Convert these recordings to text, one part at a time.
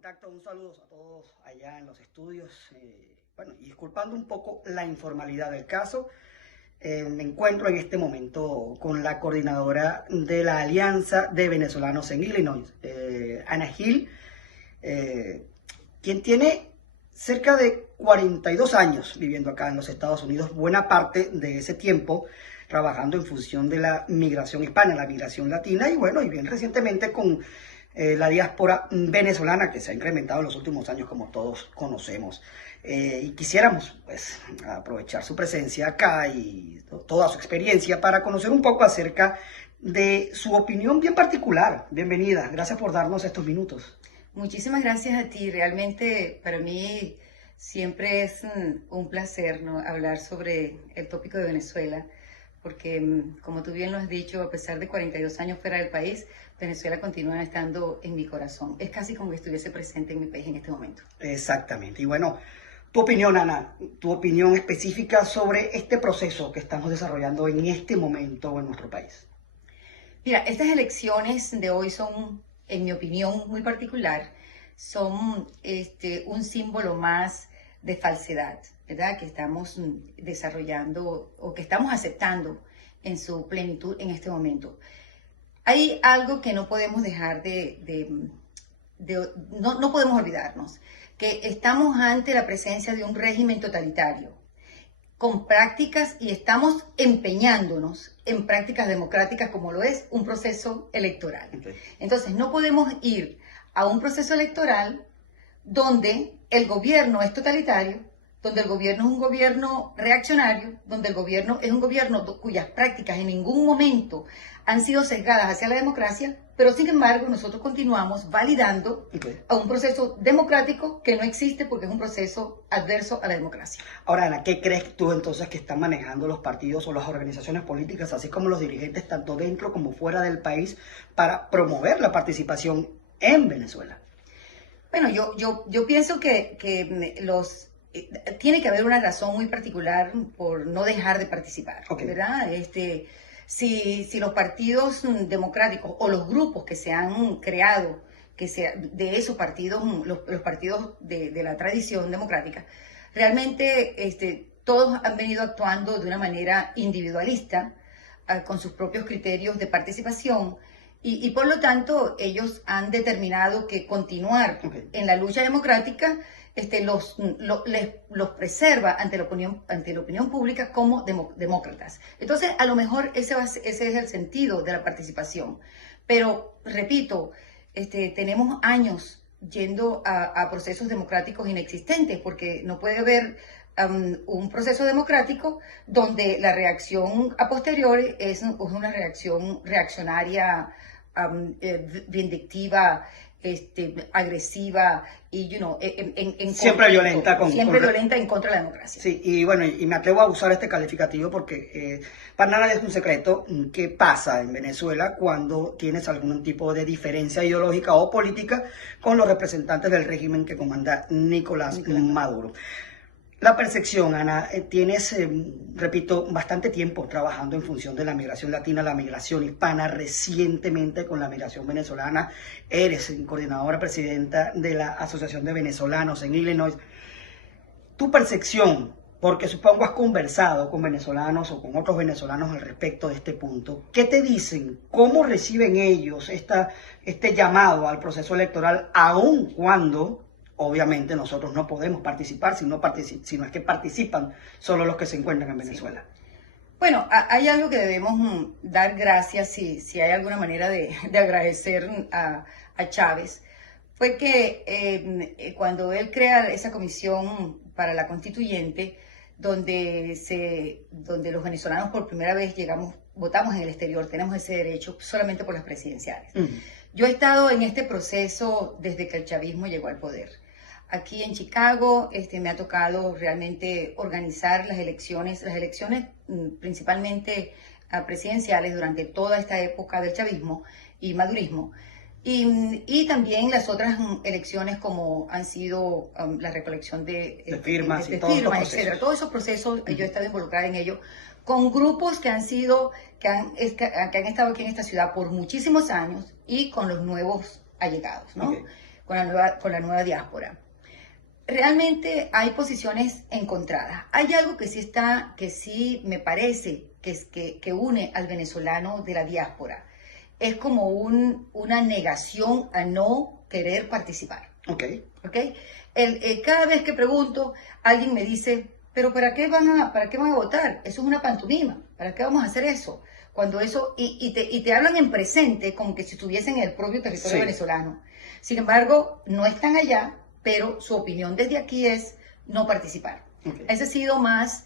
contacto, un saludo a todos allá en los estudios. Bueno, y disculpando un poco la informalidad del caso, me encuentro en este momento con la coordinadora de la Alianza de Venezolanos en Illinois, Ana Gil, quien tiene cerca de 42 años viviendo acá en los Estados Unidos, buena parte de ese tiempo trabajando en función de la migración hispana, la migración latina, y bueno, y bien recientemente con la diáspora venezolana que se ha incrementado en los últimos años, como todos conocemos. Y quisiéramos pues aprovechar su presencia acá y toda su experiencia para conocer un poco acerca de su opinión bien particular. Bienvenida, gracias por darnos estos minutos. Muchísimas gracias a ti. Realmente para mí siempre es un placer, ¿no?, hablar sobre el tópico de Venezuela, porque como tú bien lo has dicho, a pesar de 42 años fuera del país, Venezuela continúa estando en mi corazón. Es casi como que estuviese presente en mi país en este momento. Exactamente. Y bueno, tu opinión, Ana, tu opinión específica sobre este proceso que estamos desarrollando en este momento en nuestro país. Mira, estas elecciones de hoy son, en mi opinión muy particular, son un símbolo más de falsedad, ¿verdad?, que estamos desarrollando o que estamos aceptando en su plenitud en este momento. Hay algo que no podemos dejar no podemos olvidarnos, que estamos ante la presencia de un régimen totalitario, con prácticas, y estamos empeñándonos en prácticas democráticas como lo es un proceso electoral. Okay. Entonces, no podemos ir a un proceso electoral donde el gobierno es totalitario, donde el gobierno es un gobierno reaccionario, donde el gobierno es un gobierno cuyas prácticas en ningún momento han sido sesgadas hacia la democracia, pero sin embargo nosotros continuamos validando a un proceso democrático que no existe porque es un proceso adverso a la democracia. Ahora, Ana, ¿qué crees tú entonces que están manejando los partidos o las organizaciones políticas, así como los dirigentes, tanto dentro como fuera del país, para promover la participación en Venezuela? Bueno, yo pienso que tiene que haber una razón muy particular por no dejar de participar, Okay. ¿verdad? Si los partidos democráticos o los grupos que se han creado, de esos partidos, los partidos de la tradición democrática, realmente todos han venido actuando de una manera individualista, con sus propios criterios de participación, y por lo tanto ellos han determinado que continuar en la lucha democrática los preserva ante la opinión pública como demócratas. Entonces, a lo mejor ese es el sentido de la participación. Pero, repito, tenemos años yendo a procesos democráticos inexistentes, porque no puede haber un proceso democrático donde la reacción a posteriori es una reacción reaccionaria, vindictiva, agresiva y siempre violenta violenta en contra de la democracia. Sí, y bueno, y me atrevo a usar este calificativo porque para nada es un secreto qué pasa en Venezuela cuando tienes algún tipo de diferencia ideológica o política con los representantes del régimen que comanda Nicolás Maduro. La percepción, Ana, tienes, repito, bastante tiempo trabajando en función de la migración latina, la migración hispana, recientemente con la migración venezolana. Eres coordinadora presidenta de la Asociación de Venezolanos en Illinois. Tu percepción, porque supongo has conversado con venezolanos o con otros venezolanos al respecto de este punto, ¿qué te dicen? ¿Cómo reciben ellos este llamado al proceso electoral, aun cuando obviamente nosotros no podemos participar, sino es que participan solo los que se encuentran en Venezuela? Bueno, hay algo que debemos dar gracias, si hay alguna manera de agradecer a Chávez, fue que cuando él crea esa comisión para la constituyente, donde los venezolanos por primera vez votamos en el exterior, tenemos ese derecho solamente por las presidenciales. Yo he estado en este proceso desde que el chavismo llegó al poder. Aquí en Chicago me ha tocado realmente organizar las elecciones principalmente presidenciales durante toda esta época del chavismo y madurismo. Y también las otras elecciones, como han sido la recolección de firmas, etcétera. Todos esos procesos, yo he estado involucrada en ello, con grupos que han estado aquí en esta ciudad por muchísimos años y con los nuevos allegados, ¿no? Okay. con la nueva diáspora. Realmente hay posiciones encontradas. Hay algo que sí me parece que une al venezolano de la diáspora. Es como una negación a no querer participar. Ok. ¿Okay? Cada vez que pregunto, alguien me dice, pero ¿para qué van a votar? Eso es una pantomima. ¿Para qué vamos a hacer eso? Cuando eso, y te hablan en presente como que si estuviesen en el propio territorio venezolano. Sin embargo, no están allá, pero su opinión desde aquí es no participar. Okay. Ese ha sido más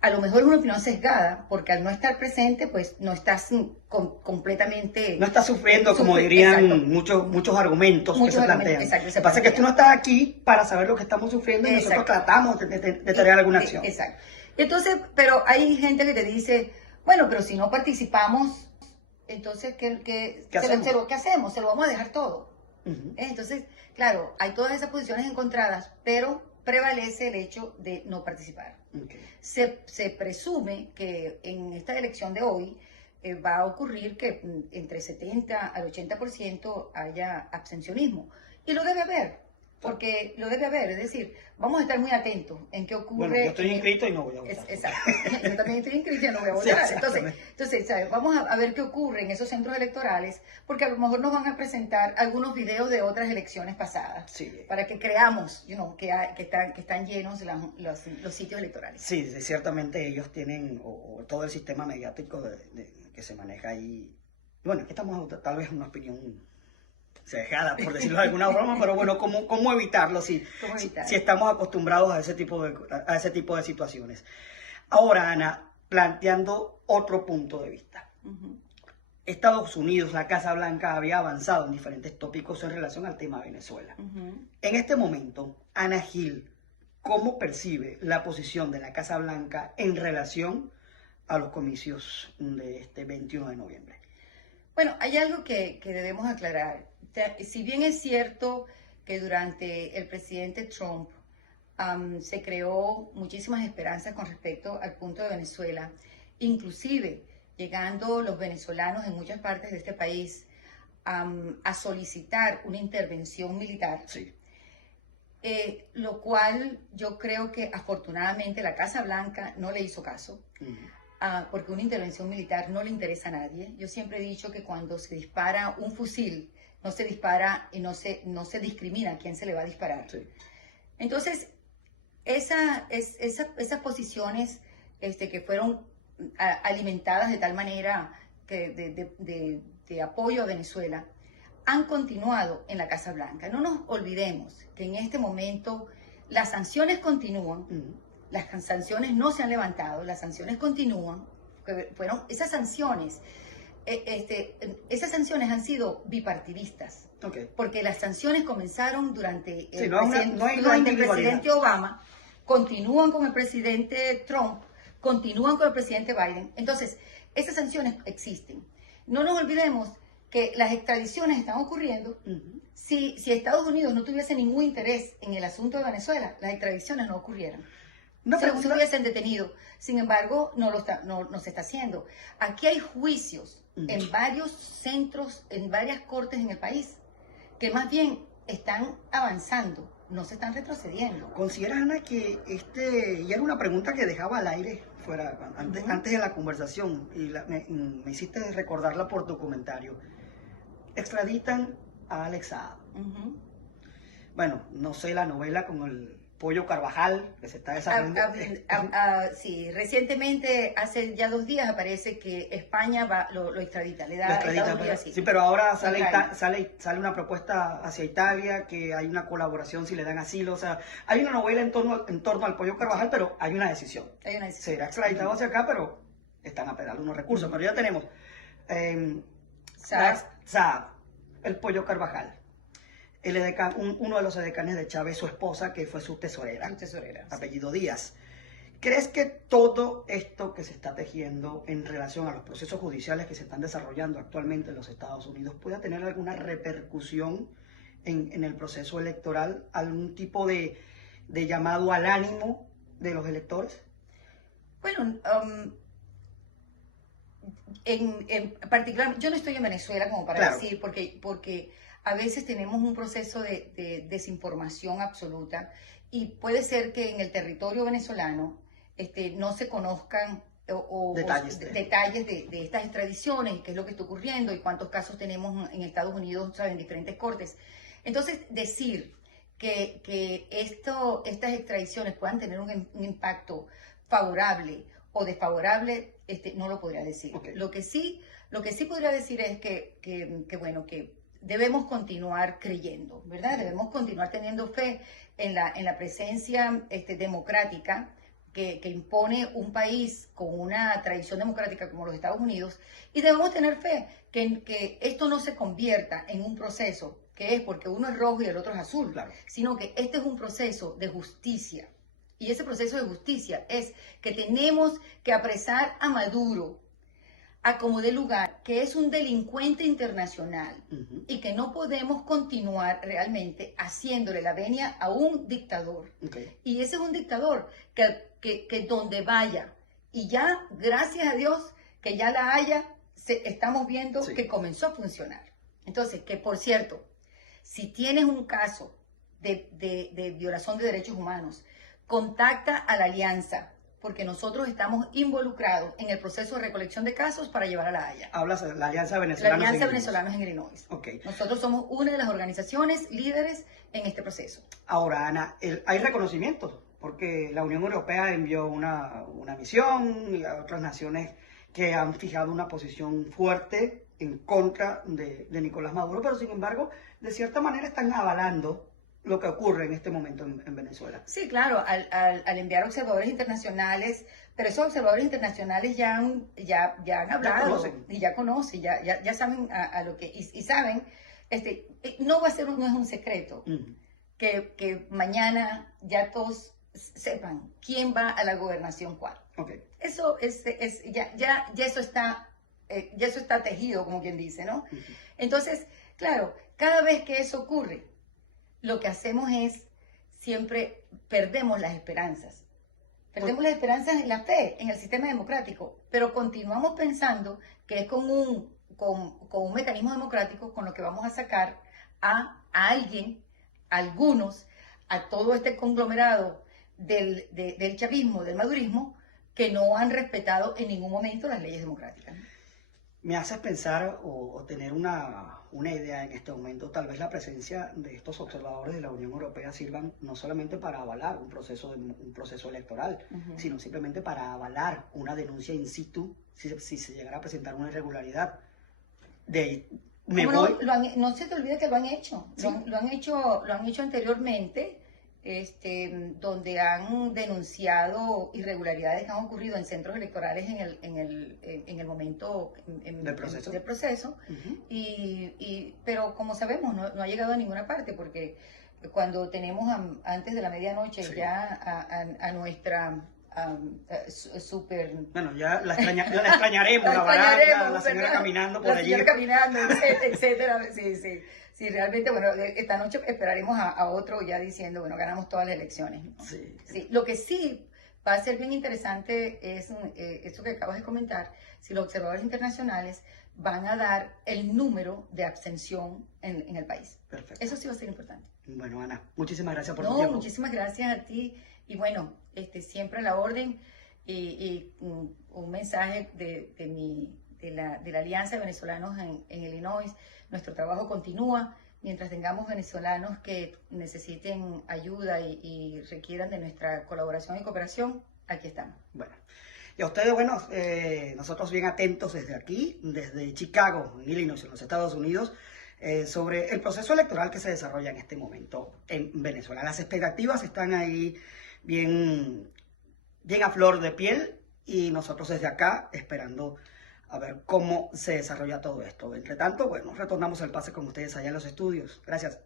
a lo mejor una opinión sesgada, porque al no estar presente, pues no estás completamente... No estás sufriendo, como dirían muchos argumentos que se plantean. Exacto, lo que pasa es que tú no estás aquí para saber lo que estamos sufriendo y nosotros tratamos de tener alguna acción. Exacto. Entonces, pero hay gente que te dice, bueno, pero si no participamos, entonces, ¿qué hacemos? Se lo vamos a dejar todo. Entonces, claro, hay todas esas posiciones encontradas, pero prevalece el hecho de no participar. Okay. Se presume que en esta elección de hoy va a ocurrir que entre 70 al 80% haya abstencionismo. Y lo debe haber, porque lo debe haber. Es decir, vamos a estar muy atentos en qué ocurre. Bueno, yo estoy inscrito y no voy a votar. Exacto. Yo también estoy inscrito y no voy a votar. Sí, entonces, ¿sabes? Vamos a ver qué ocurre en esos centros electorales, porque a lo mejor nos van a presentar algunos videos de otras elecciones pasadas, para que creamos que están llenos los sitios electorales. Sí, ciertamente ellos tienen o todo el sistema mediático que se maneja ahí. Bueno, aquí estamos tal vez una opinión cejada, por decirlo de alguna forma, pero bueno, ¿cómo evitarlo si estamos acostumbrados a ese tipo de situaciones? Ahora, Ana, planteando otro punto de vista. Estados Unidos, la Casa Blanca, había avanzado en diferentes tópicos en relación al tema Venezuela. En este momento, Ana Gil, ¿cómo percibe la posición de la Casa Blanca en relación a los comicios de este 21 de noviembre? Bueno, hay algo que debemos aclarar. Si bien es cierto que durante el presidente Trump se creó muchísimas esperanzas con respecto al punto de Venezuela, inclusive llegando los venezolanos en muchas partes de este país a solicitar una intervención militar, lo cual yo creo que afortunadamente la Casa Blanca no le hizo caso. Porque una intervención militar no le interesa a nadie. Yo siempre he dicho que cuando se dispara un fusil, no se dispara y no se discrimina a quién se le va a disparar. Entonces, esas posiciones que fueron alimentadas de tal manera que de apoyo a Venezuela, han continuado en la Casa Blanca. No nos olvidemos que en este momento las sanciones continúan. Las sanciones no se han levantado, las sanciones continúan. Fueron esas sanciones han sido bipartidistas. Porque las sanciones comenzaron durante el presidente Obama, continúan con el presidente Trump, continúan con el presidente Biden. Entonces, esas sanciones existen. No nos olvidemos que las extradiciones están ocurriendo. Si Estados Unidos no tuviese ningún interés en el asunto de Venezuela, las extradiciones no ocurrieran. Se hubiesen detenido. Sin embargo, no se está haciendo. Aquí hay juicios en varios centros, en varias cortes en el país, que más bien están avanzando, no se están retrocediendo. ¿Consideras, Ana, que y era una pregunta que dejaba al aire fuera antes de la conversación, y me hiciste recordarla por tu comentario? Extraditan a Alex Saab. Bueno, no sé, la novela con el Pollo Carvajal, que se está desarrollando. Sí, recientemente, hace ya 2 días, aparece que España lo extradita, le da Estados Unidos. Sí, pero ahora sale una propuesta hacia Italia, que hay una colaboración si le dan asilo. O sea, hay una novela en torno al Pollo Carvajal, pero hay una decisión. Será extraditado hacia acá, pero están apelando unos recursos. Pero ya tenemos Saab, el Pollo Carvajal. Uno de los edecanes de Chávez, su esposa, que fue su tesorera, apellido Díaz. ¿Crees que todo esto que se está tejiendo en relación a los procesos judiciales que se están desarrollando actualmente en los Estados Unidos pueda tener alguna repercusión en el proceso electoral, algún tipo de llamado al ánimo de los electores? Bueno, en particular, yo no estoy en Venezuela como para decir, porque a veces tenemos un proceso de desinformación absoluta y puede ser que en el territorio venezolano no se conozcan Detalles detalles de estas extradiciones y qué es lo que está ocurriendo y cuántos casos tenemos en Estados Unidos, ¿sabes? En diferentes cortes. Entonces, decir que estas extradiciones puedan tener un impacto favorable o desfavorable, no lo podría decir. Okay. Lo que sí podría decir es bueno, que debemos continuar creyendo, ¿verdad? Debemos continuar teniendo fe en la presencia democrática que impone un país con una tradición democrática como los Estados Unidos, y debemos tener fe que esto no se convierta en un proceso que es porque uno es rojo y el otro es azul, claro, sino que este es un proceso de justicia. Y ese proceso de justicia es que tenemos que apresar a Maduro a como dé lugar, que es un delincuente internacional y que no podemos continuar realmente haciéndole la venia a un dictador. Okay. Y ese es un dictador que donde vaya, y ya, gracias a Dios, que ya la haya, estamos viendo sí, que comenzó a funcionar. Entonces, que por cierto, si tienes un caso de violación de derechos humanos, contacta a la Alianza, porque nosotros estamos involucrados en el proceso de recolección de casos para llevar a la Haya. Hablas de la Alianza de La Venezolanos Alianza de Venezolanos en Illinois. Okay. Nosotros somos una de las organizaciones líderes en este proceso. Ahora, Ana, hay reconocimientos, porque la Unión Europea envió una misión y a otras naciones que han fijado una posición fuerte en contra de Nicolás Maduro, pero sin embargo, de cierta manera están avalando lo que ocurre en este momento en Venezuela. Sí, claro, al enviar observadores internacionales, pero esos observadores internacionales ya han hablado y ya conocen, ya saben a lo que, y saben, no es un secreto que mañana ya todos sepan quién va a la gobernación cuál. Okay. Eso ya eso está tejido, como quien dice, ¿no? Entonces, claro, cada vez que eso ocurre, lo que hacemos es siempre perdemos las esperanzas. Perdemos las esperanzas en la fe, en el sistema democrático, pero continuamos pensando que es con un mecanismo democrático con lo que vamos a sacar a alguien, a algunos, a todo este conglomerado del chavismo, del madurismo, que no han respetado en ningún momento las leyes democráticas. Me haces pensar o tener una idea en este momento, tal vez la presencia de estos observadores de la Unión Europea sirvan no solamente para avalar un proceso electoral, sino simplemente para avalar una denuncia in situ si se llegara a presentar una irregularidad. No se te olvide que lo han hecho, ¿sí? lo han hecho anteriormente, donde han denunciado irregularidades que han ocurrido en centros electorales en el momento del proceso. Pero como sabemos, no ha llegado a ninguna parte, porque cuando tenemos antes de la medianoche, sí, ya a nuestra super... Bueno, ya la extrañaremos, la señora caminando por allí. La señora caminando, etcétera, sí. Sí, realmente, bueno, esta noche esperaremos a otro ya diciendo, bueno, ganamos todas las elecciones. Sí. Sí. Lo que sí va a ser bien interesante es esto que acabas de comentar, si los observadores internacionales van a dar el número de abstención en el país. Perfecto. Eso sí va a ser importante. Bueno, Ana, muchísimas gracias por tu tiempo. Muchísimas gracias a ti. Y bueno, siempre a la orden, y un mensaje de la Alianza de Venezolanos en Illinois. Nuestro trabajo continúa. Mientras tengamos venezolanos que necesiten ayuda y requieran de nuestra colaboración y cooperación, aquí estamos. Bueno, y a ustedes, bueno, nosotros bien atentos desde aquí, desde Chicago, en Illinois, en los Estados Unidos, sobre el proceso electoral que se desarrolla en este momento en Venezuela. Las expectativas están ahí bien a flor de piel, y nosotros desde acá esperando a ver cómo se desarrolla todo esto. Entre tanto, bueno, retornamos al pase con ustedes allá en los estudios. Gracias.